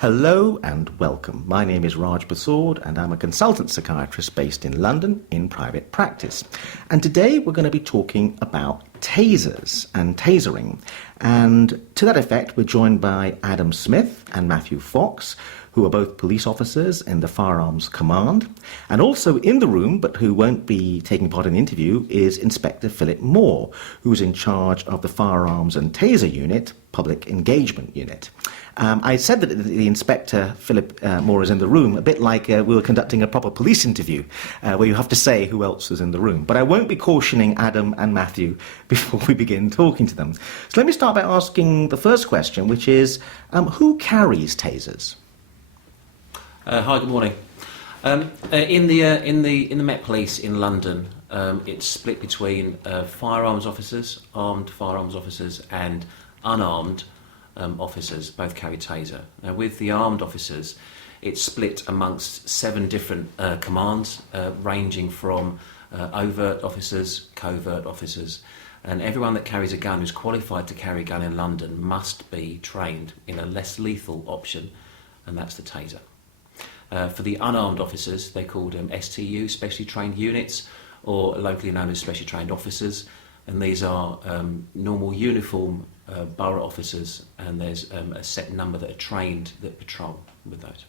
Hello and welcome. My name is Raj Persaud and I'm a consultant psychiatrist based in London in private practice. And today we're going to be talking about tasers and tasering. And to that effect, we're joined by Adam Smith and Matthew Fox, who are both police officers in the Firearms Command. And also in the room, but who won't be taking part in the interview, is Inspector Philip Moore, who's in charge of the Firearms and Taser Unit, Public Engagement Unit. I said that the Inspector, Philip Moore, is in the room, a bit like we were conducting a proper police interview, where you have to say who else is in the room. But I won't be cautioning Adam and Matthew before we begin talking to them. So let me start by asking the first question, which is, who carries tasers? Hi, good morning. In the Met Police in London, it's split between firearms officers, armed firearms officers, and unarmed officers. Both carry taser. Now, with the armed officers, it's split amongst 7 different commands, ranging from overt officers, covert officers, and everyone that carries a gun who's qualified to carry a gun in London must be trained in a less lethal option, and that's the taser. For the unarmed officers, they're called STU, Specially Trained Units, or locally known as Specially Trained Officers, and these are normal uniform borough officers, and there's a set number that are trained that patrol with those.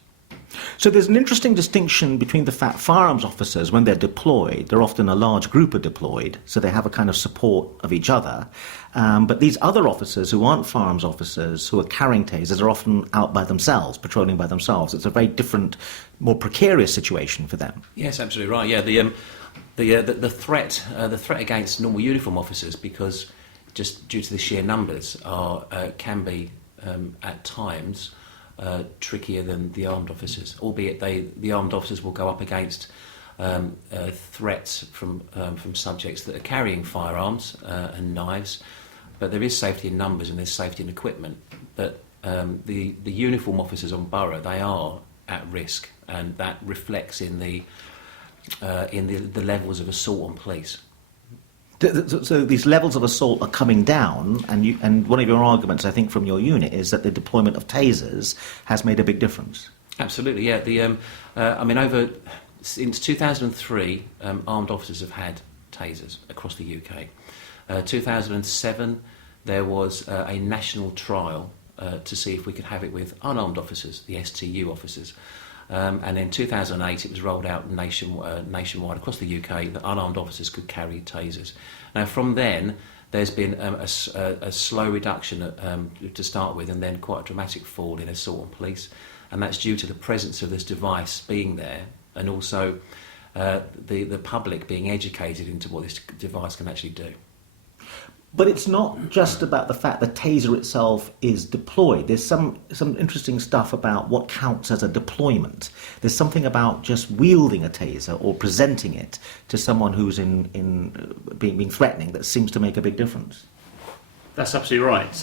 So there's an interesting distinction between the fact firearms officers, when they're deployed, they're often a large group are deployed, so they have a kind of support of each other. But these other officers who aren't firearms officers, who are carrying tasers, are often out by themselves, patrolling by themselves. It's a very different, more precarious situation for them. Yes, absolutely right. Yeah, the threat against normal uniform officers, because just due to the sheer numbers, can be at times trickier than the armed officers, albeit the armed officers will go up against threats from subjects that are carrying firearms and knives, but there is safety in numbers and there's safety in equipment. But the uniform officers on borough, they are at risk, and that reflects in the levels of assault on police. So these levels of assault are coming down, and one of your arguments, I think, from your unit is that the deployment of tasers has made a big difference. Absolutely, yeah. Since 2003, armed officers have had tasers across the UK. 2007, there was a national trial to see if we could have it with unarmed officers, the STU officers. And in 2008 it was rolled out nationwide across the UK that unarmed officers could carry tasers. Now from then there's been a slow reduction to start with, and then quite a dramatic fall in assault on police, and that's due to the presence of this device being there, and also the public being educated into what this device can actually do. But it's not just about the fact that taser itself is deployed. There's some interesting stuff about what counts as a deployment. There's something about just wielding a taser or presenting it to someone who's being threatening that seems to make a big difference. That's absolutely right.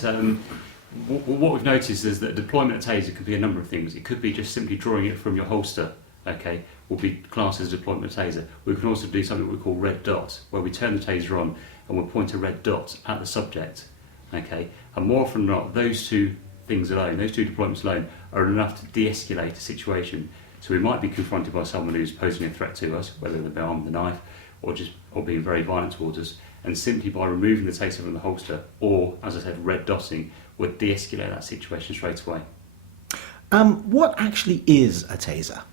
What we've noticed is that deployment of taser could be a number of things. It could be just simply drawing it from your holster, okay, will be classed as deployment of taser. We can also do something we call red dot, where we turn the taser on and we'll point a red dot at the subject, okay? And more often than not, those two things alone, those two deployments alone, are enough to de-escalate a situation. So we might be confronted by someone who's posing a threat to us, whether they're armed with a knife or being very violent towards us, and simply by removing the taser from the holster, or, as I said, red dotting, would de-escalate that situation straight away. What actually is a taser?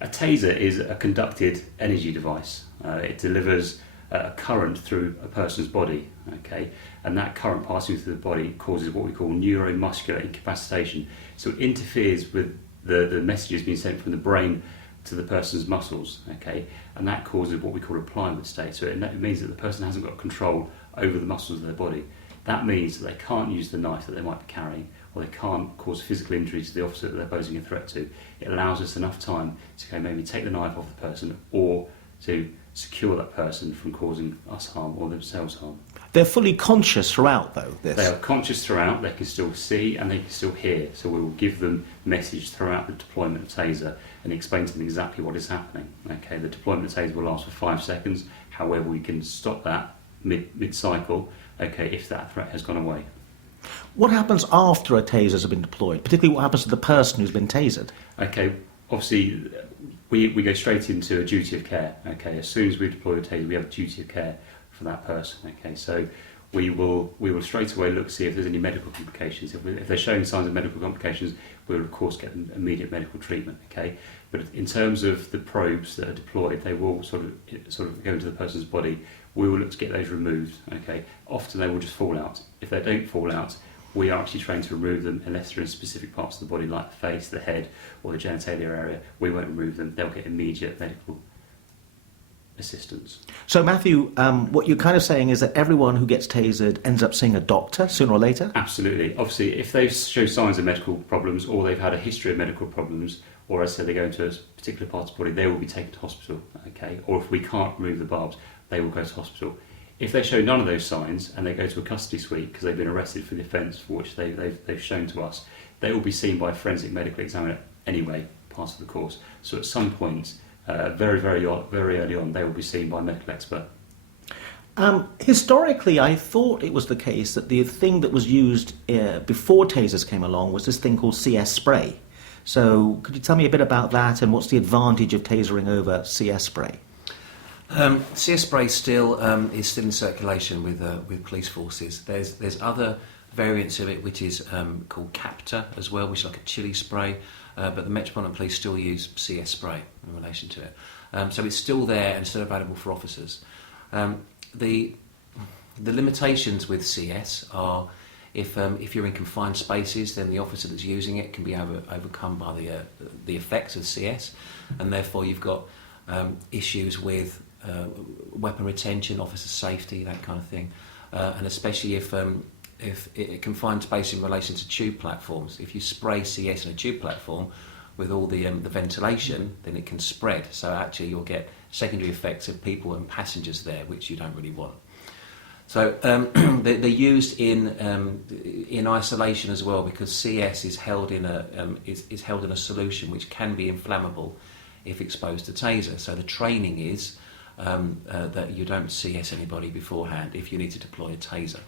A taser is a conducted energy device. It delivers a current through a person's body, okay, and that current passing through the body causes what we call neuromuscular incapacitation. So it interferes with the messages being sent from the brain to the person's muscles, okay, and that causes what we call a pliant state. So it means that the person hasn't got control over the muscles of their body. That means that they can't use the knife that they might be carrying, or they can't cause physical injury to the officer that they're posing a threat to. It allows us enough time to maybe take the knife off the person, or to secure that person from causing us harm or themselves harm. They're fully conscious throughout, though, this? They are conscious throughout. They can still see and they can still hear. So we will give them message throughout the deployment of taser and explain to them exactly what is happening. Okay, the deployment of taser will last for 5 seconds. However, we can stop that mid-cycle, okay, if that threat has gone away. What happens after a taser has been deployed, particularly what happens to the person who's been tasered? Okay, obviously we go straight into a duty of care. Okay, as soon as we deploy the taser, we have a duty of care for that person. Okay, so we will straight away look to see if there's any medical complications. If they're showing signs of medical complications, we will of course get immediate medical treatment. Okay, but in terms of the probes that are deployed, they will sort of go into the person's body. We will look to get those removed. Okay, often they will just fall out. If they don't fall out, we are actually trained to remove them unless they're in specific parts of the body, like the face, the head, or the genitalia area. We won't remove them. They'll get immediate medical assistance. So, Matthew, what you're kind of saying is that everyone who gets tasered ends up seeing a doctor sooner or later? Absolutely. Obviously, if they show signs of medical problems, or they've had a history of medical problems, or as I said, they go into a particular part of the body, they will be taken to hospital. Okay. Or if we can't remove the barbs, they will go to hospital. If they show none of those signs and they go to a custody suite because they've been arrested for the offence for which they've shown to us, they will be seen by a forensic medical examiner anyway, part of the course. So at some point, very early on, they will be seen by a medical expert. Historically, I thought it was the case that the thing that was used before tasers came along was this thing called CS spray. So could you tell me a bit about that and what's the advantage of tasering over CS spray? CS spray still is still in circulation with police forces. There's other variants of it which is called Captor as well, which is like a chili spray, but the Metropolitan Police still use CS spray in relation to it. So it's still there and still available for officers. The limitations with CS are if you're in confined spaces, then the officer that's using it can be overcome by the effects of CS, and therefore you've got issues with weapon retention, officer safety, that kind of thing, and especially if it confined space in relation to tube platforms. If you spray CS in a tube platform with all the ventilation, then it can spread. So actually, you'll get secondary effects of people and passengers there, which you don't really want. So they're used in isolation as well, because CS is held in a solution which can be inflammable if exposed to taser. So the training is that you don't CS anybody beforehand if you need to deploy a taser.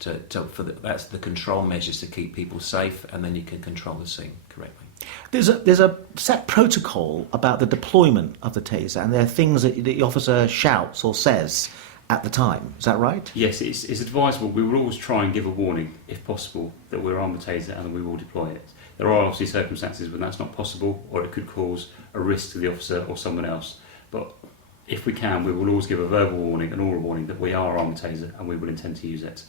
That's the control measures to keep people safe, and then you can control the scene correctly. There's a set protocol about the deployment of the taser, and there are things that the officer shouts or says at the time. Is that right? Yes, it's advisable. We will always try and give a warning, if possible, that we're armed with taser and that we will deploy it. There are obviously circumstances when that's not possible, or it could cause a risk to the officer or someone else. But if we can, we will always give a verbal warning, an oral warning, that we are armed with taser and we will intend to use it.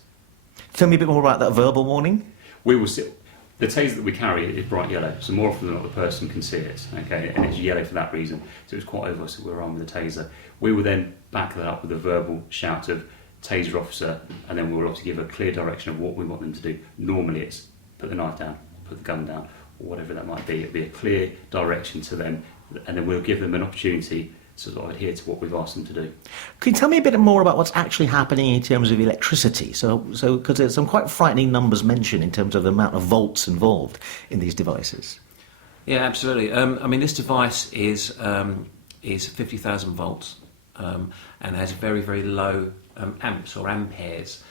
Tell me a bit more about that verbal warning. We will sit. The taser that we carry is bright yellow, so more often than not the person can see it, okay, and it's yellow for that reason, so it's quite obvious that we're armed with a taser. We will then back that up with a verbal shout of taser officer, and then we will also give a clear direction of what we want them to do. Normally it's put the knife down, put the gun down, or whatever that might be. It'll be a clear direction to them, and then we'll give them an opportunity to sort of adhere to what we've asked them to do. Can you tell me a bit more about what's actually happening in terms of electricity? So because there's some quite frightening numbers mentioned in terms of the amount of volts involved in these devices. Yeah, absolutely. I mean, this device is 50,000 volts and has very, very low amps or amperes.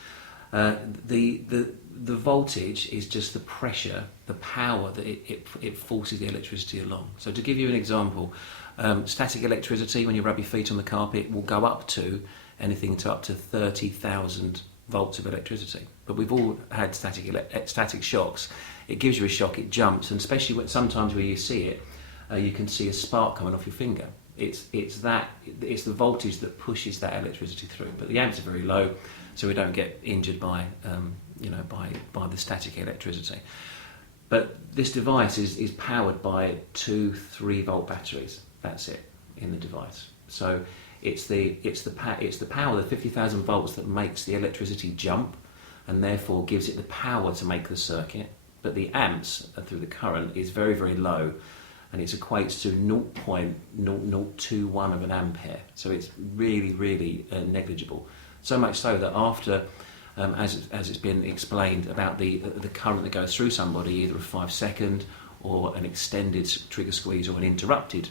The voltage is just the pressure, the power that it forces the electricity along. So to give you an example, static electricity, when you rub your feet on the carpet, will go up to anything to up to 30,000 volts of electricity. But we've all had static shocks. It gives you a shock, it jumps, and especially sometimes where you see it, you can see a spark coming off your finger. It's the voltage that pushes that electricity through. But the amps are very low, so we don't get injured by the static electricity. But this device is powered by 2-3 volt batteries. That's it in the device. So it's the power, the 50,000 volts, that makes the electricity jump, and therefore gives it the power to make the circuit. But the amps through the current is very, very low, and it equates to 0.0021 of an ampere. So it's really, really negligible. So much so that after, as it's been explained about the current that goes through somebody, either a 5-second or an extended trigger squeeze or an interrupted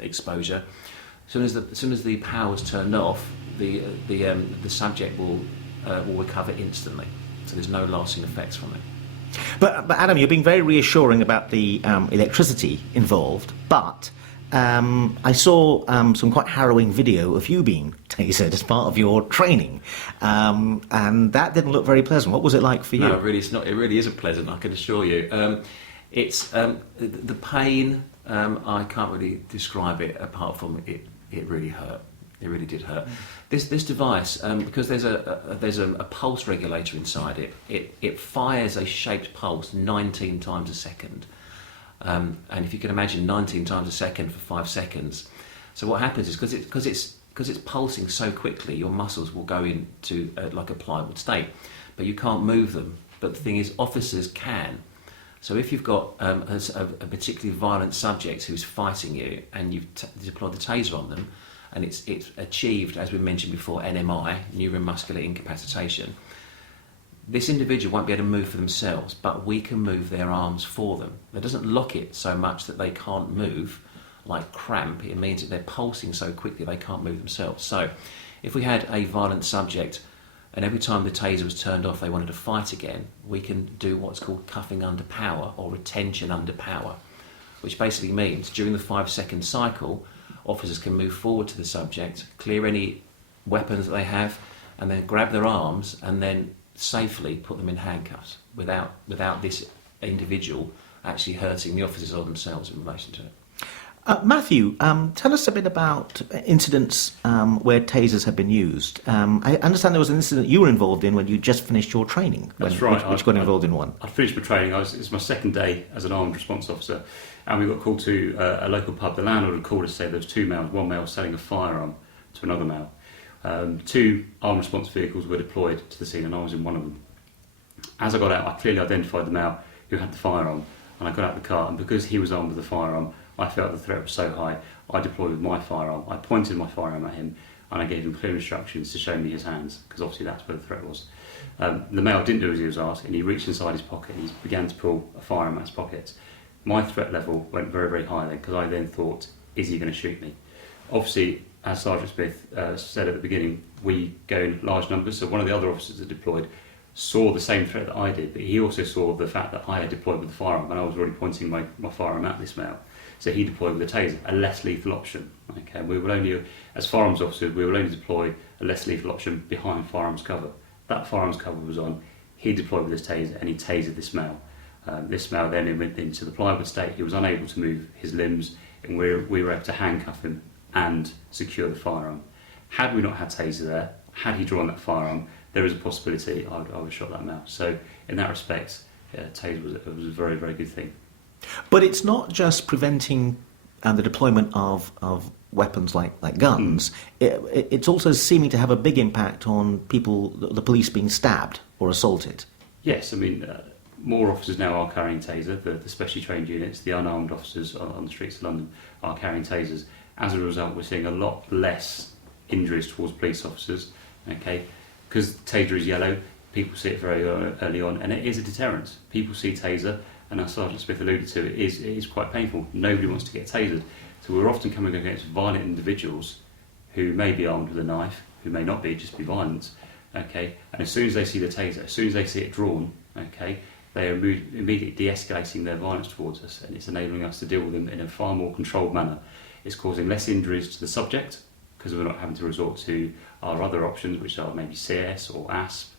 exposure, as soon as the power's turned off, the subject will recover instantly. so there's no lasting effects from it. But Adam, you're being very reassuring about the electricity involved, but I saw some quite harrowing video of you being tasered as part of your training, and that didn't look very pleasant. What was it like for you? No, really, it's not. It really isn't pleasant, I can assure you. It's the pain. I can't really describe it apart from it. It really hurt. It really did hurt. This device, because there's a pulse regulator inside it. It fires a shaped pulse 19 times a second, and if you can imagine 19 times a second for 5 seconds. So what happens is because it's pulsing so quickly, your muscles will go into like a pliable state, but you can't move them. But the thing is, officers can. So if you've got a particularly violent subject who's fighting you and you've deployed the taser on them, and it's achieved, as we mentioned before, NMI, neuromuscular incapacitation, this individual won't be able to move for themselves, but we can move their arms for them. That doesn't lock it so much that they can't move, like cramp. It means that they're pulsing so quickly they can't move themselves. So if we had a violent subject and every time the taser was turned off they wanted to fight again, we can do what's called cuffing under power or retention under power, which basically means during the 5-second cycle, officers can move forward to the subject, clear any weapons that they have, and then grab their arms and then safely put them in handcuffs without this individual actually hurting the officers or themselves in relation to it. Matthew, tell us a bit about incidents where tasers have been used. I understand there was an incident you were involved in when you just finished your training. That's right. Which got involved in one. I finished my training. It's my second day as an armed response officer, and we got called to a local pub. The landlord had called us to say there was 2 males. One male selling a firearm to another male. 2 armed response vehicles were deployed to the scene, and I was in one of them. As I got out, I clearly identified the male who had the firearm, and I got out of the car, and because he was armed with the firearm, I felt the threat was so high, I deployed with my firearm. I pointed my firearm at him and I gave him clear instructions to show me his hands, because obviously that's where the threat was. The male didn't do as he was asked, and he reached inside his pocket and he began to pull a firearm out of his pocket. My threat level went very, very high then, because I then thought, is he going to shoot me? Obviously, as Sergeant Smith said at the beginning, we go in large numbers, so one of the other officers that deployed saw the same threat that I did, but he also saw the fact that I had deployed with the firearm and I was already pointing my firearm at this male. So he deployed with a taser, a less lethal option. Okay, we will only, as firearms officers, we will only deploy a less lethal option behind firearms cover. That firearms cover was on. He deployed with his taser and he tasered this male. This male then went into the pliable state. He was unable to move his limbs, and we were able to handcuff him and secure the firearm. Had we not had taser there, had he drawn that firearm, there is a possibility I would have shot that male. So in that respect, taser was a very, very good thing. But it's not just preventing the deployment of weapons like guns. It's also seeming to have a big impact on people, the police being stabbed or assaulted. Yes, I mean, more officers now are carrying taser. The specially trained units, the unarmed officers on the streets of London are carrying tasers. As a result, we're seeing a lot less injuries towards police officers. Okay, because taser is yellow, people see it very early on, and it is a deterrent. People see taser, and as Sergeant Smith alluded to, it is quite painful. Nobody wants to get tasered. So we're often coming against violent individuals who may be armed with a knife, who may not be, just be violent. Okay, and as soon as they see the taser, as soon as they see it drawn, okay, they are immediately de-escalating their violence towards us, and it's enabling us to deal with them in a far more controlled manner. It's causing less injuries to the subject, because we're not having to resort to our other options, which are maybe CS or ASP,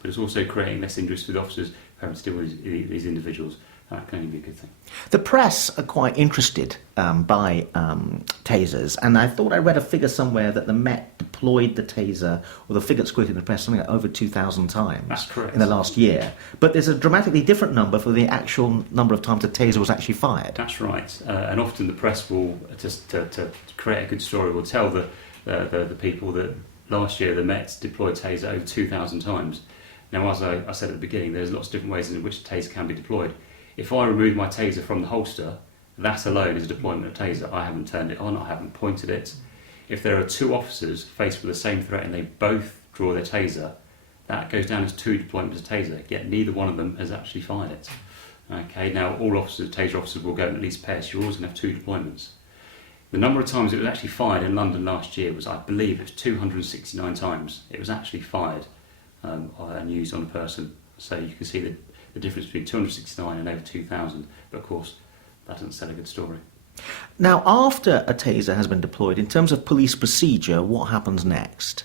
but it's also creating less injuries to the officers having to deal with these individuals. That can only be a good thing. The press are quite interested by tasers, and I thought I read a figure somewhere that the Met deployed the taser, or the figure that's quoted in the press, something like over 2,000 times. That's correct. In the last year. But there's a dramatically different number for the actual number of times the taser was actually fired. That's right. And often the press will, just to create a good story, will tell the people that last year the Met deployed taser over 2,000 times. Now, as I said at the beginning, there's lots of different ways in which taser can be deployed. If I remove my taser from the holster, that alone is a deployment of taser. I haven't turned it on, I haven't pointed it. If there are 2 officers faced with the same threat and they both draw their taser, that goes down as 2 deployments of taser, yet neither one of them has actually fired it. Okay, now all officers, taser officers, will go in at least pairs, you're always going to have 2 deployments. The number of times it was actually fired in London last year was, I believe, it was 269 times. It was actually fired. and used on a person. So you can see the difference between 269 and over 2,000. But of course, that doesn't tell a good story. Now, after a taser has been deployed, in terms of police procedure, what happens next?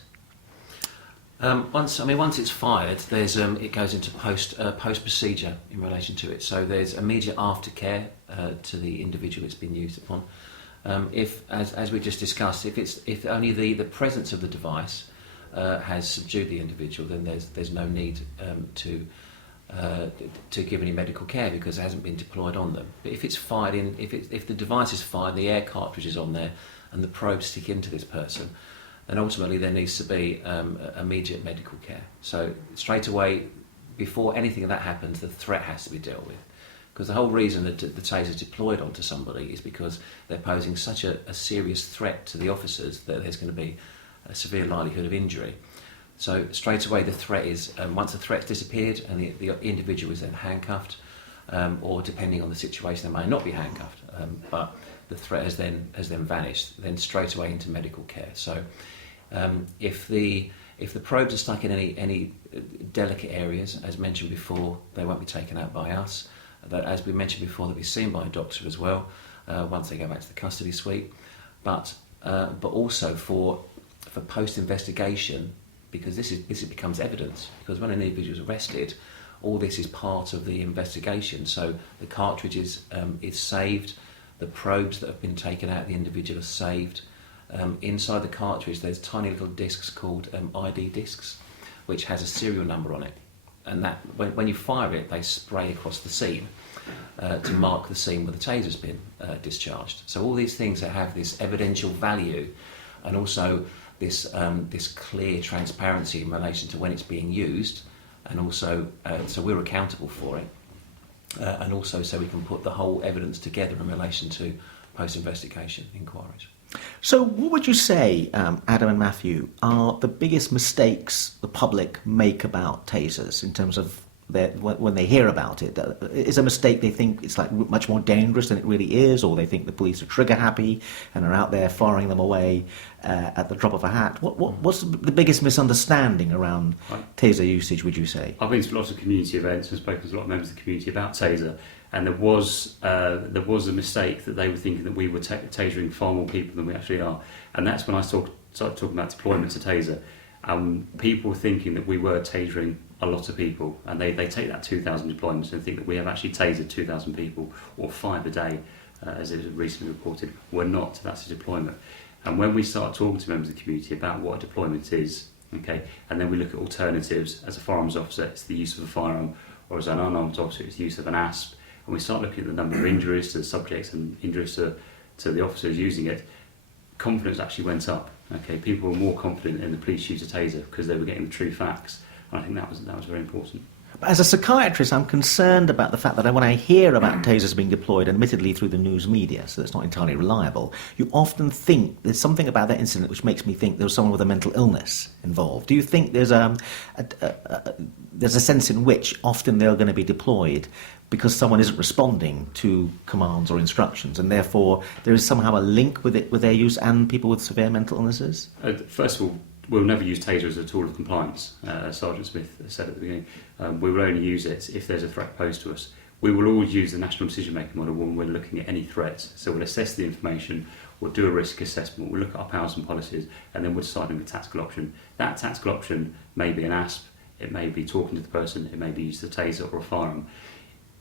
Once it's fired, there's it goes into post procedure in relation to it. So there's immediate aftercare to the individual it's been used upon. If, as we just discussed, if only the presence of the device has subdued the individual, then there's no need to give any medical care because it hasn't been deployed on them. But if it's fired in, if the device is fired, the air cartridge is on there, and the probes stick into this person, then ultimately there needs to be immediate medical care. So straight away, before anything of that happens, the threat has to be dealt with. Because the whole reason that the taser is deployed onto somebody is because they're posing such a serious threat to the officers that there's going to be a severe likelihood of injury. So straight away the threat is, once the threat's disappeared and the individual is then handcuffed, or depending on the situation they may not be handcuffed, but the threat has then vanished, then straight away into medical care. So if the probes are stuck in any delicate areas, as mentioned before, they won't be taken out by us. That, as we mentioned before, they'll be seen by a doctor as well once they go back to the custody suite. But also for post-investigation, because this becomes evidence. Because when an individual is arrested, all this is part of the investigation. So the cartridge is saved, the probes that have been taken out of the individual are saved. Inside the cartridge, there's tiny little discs called ID discs, which has a serial number on it. And that, when you fire it, they spray across the scene to mark the scene where the taser's been discharged. So all these things that have this evidential value, and also this clear transparency in relation to when it's being used, and also so we're accountable for it, and also so we can put the whole evidence together in relation to post-investigation inquiries. So what would you say, Adam and Matthew, are the biggest mistakes the public make about tasers in terms of when they hear about it? Is a mistake they think it's like much more dangerous than it really is, or they think the police are trigger happy and are out there firing them away at the drop of a hat? What's the biggest misunderstanding around taser usage, would you say? I've been to lots of community events and spoken to a lot of members of the community about taser, and there was a mistake that they were thinking that we were tasering far more people than we actually are, and that's when I started talking about deployments of taser. People were thinking that we were tasering a lot of people, and they take that 2,000 deployments and think that we have actually tasered 2,000 people, or 5 a day, as it was recently reported. We're not. That's a deployment. And when we start talking to members of the community about what a deployment is, okay, and then we look at alternatives. As a firearms officer, it's the use of a firearm, or as an unarmed officer, it's the use of an ASP. And we start looking at the number of injuries to the subjects and injuries to the officers using it, confidence actually went up. Okay, people were more confident in the police use of taser because they were getting the true facts. And I think that was very important. But as a psychiatrist, I'm concerned about the fact that when I hear about tasers being deployed, admittedly through the news media, so it's not entirely reliable, you often think there's something about that incident which makes me think there was someone with a mental illness involved. Do you think there's a sense in which often they're going to be deployed because someone isn't responding to commands or instructions, and therefore there is somehow a link with their use and people with severe mental illnesses? First of all, we'll never use taser as a tool of compliance, as Sergeant Smith said at the beginning. We will only use it if there's a threat posed to us. We will always use the National Decision-Making Model when we're looking at any threats. So we'll assess the information, we'll do a risk assessment, we'll look at our powers and policies, and then we'll decide on a tactical option. That tactical option may be an ASP, it may be talking to the person, it may be use of a taser or a firearm.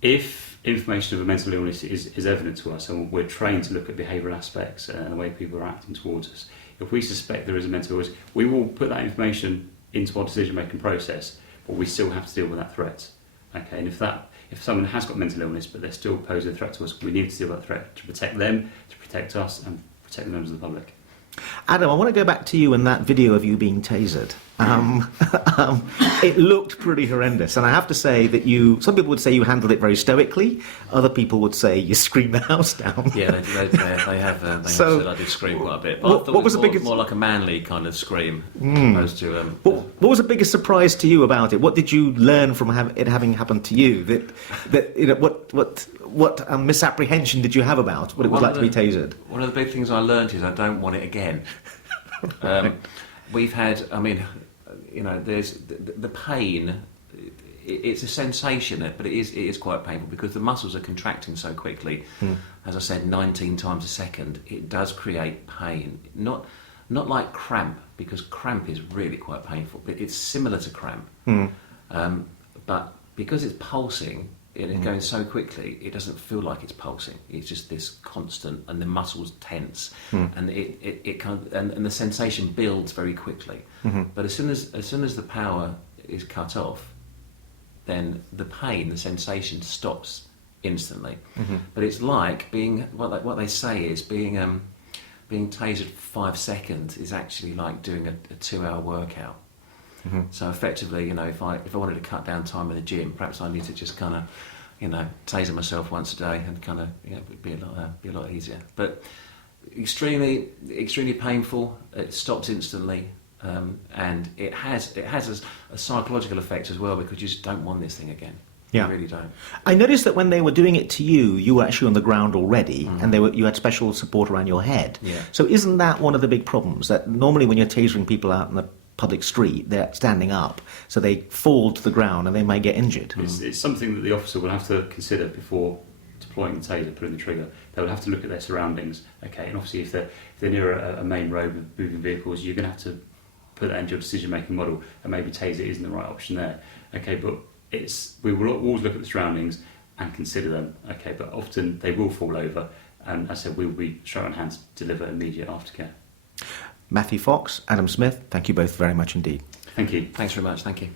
If information of a mental illness is evident to us, and we're trained to look at behavioural aspects and the way people are acting towards us, if we suspect there is a mental illness, we will put that information into our decision-making process, but we still have to deal with that threat. Okay, and if someone has got mental illness but they're still posing a threat to us, we need to deal with that threat to protect them, to protect us, and protect the members of the public. Adam, I want to go back to you and that video of you being tasered. It looked pretty horrendous, and I have to say that some people would say you handled it very stoically, other people would say you screamed the house down. Yeah, they have said I did scream quite a bit, but I thought it was more like a manly kind of scream, opposed to... What was the biggest surprise to you about it? What did you learn from it having happened to you? What misapprehension did you have about what it was like to be tasered? One of the big things I learned is I don't want it again. We've had, there's the pain. It's a sensation, but it is quite painful because the muscles are contracting so quickly. As I said, 19 times a second. It does create pain. Not like cramp, because cramp is really quite painful. But it's similar to cramp. But because it's pulsing and it's going so quickly, it doesn't feel like it's pulsing. It's just this constant, and the muscles tense, and it kind of, and the sensation builds very quickly. But as soon as the power is cut off, then the pain, the sensation stops instantly. But it's like being what they say is being tasered for 5 seconds is actually like doing a 2-hour workout. So effectively, if I wanted to cut down time in the gym, perhaps I need to just kind of, taser myself once a day and kind of, be a lot easier. But extremely painful. It stops instantly. And it has a psychological effect as well, because you just don't want this thing again. Yeah. You really don't. I noticed that when they were doing it to you, you were actually on the ground already, and you had special support around your head. Yeah. So isn't that one of the big problems? That normally when you're tasering people out in the public street, they're standing up, so they fall to the ground and they might get injured. It's something that the officer will have to consider before deploying the taser, pulling the trigger. They will have to look at their surroundings. Okay, and obviously if they're near a main road with moving vehicles, you're going to have to put that into your decision-making model, and maybe taser isn't the right option there. Okay, but we will always look at the surroundings and consider them. Okay, but often they will fall over, and as I said, we will be straight on hand to deliver immediate aftercare. Matthew Fox, Adam Smith, thank you both very much indeed. Thank you. Thanks very much. Thank you.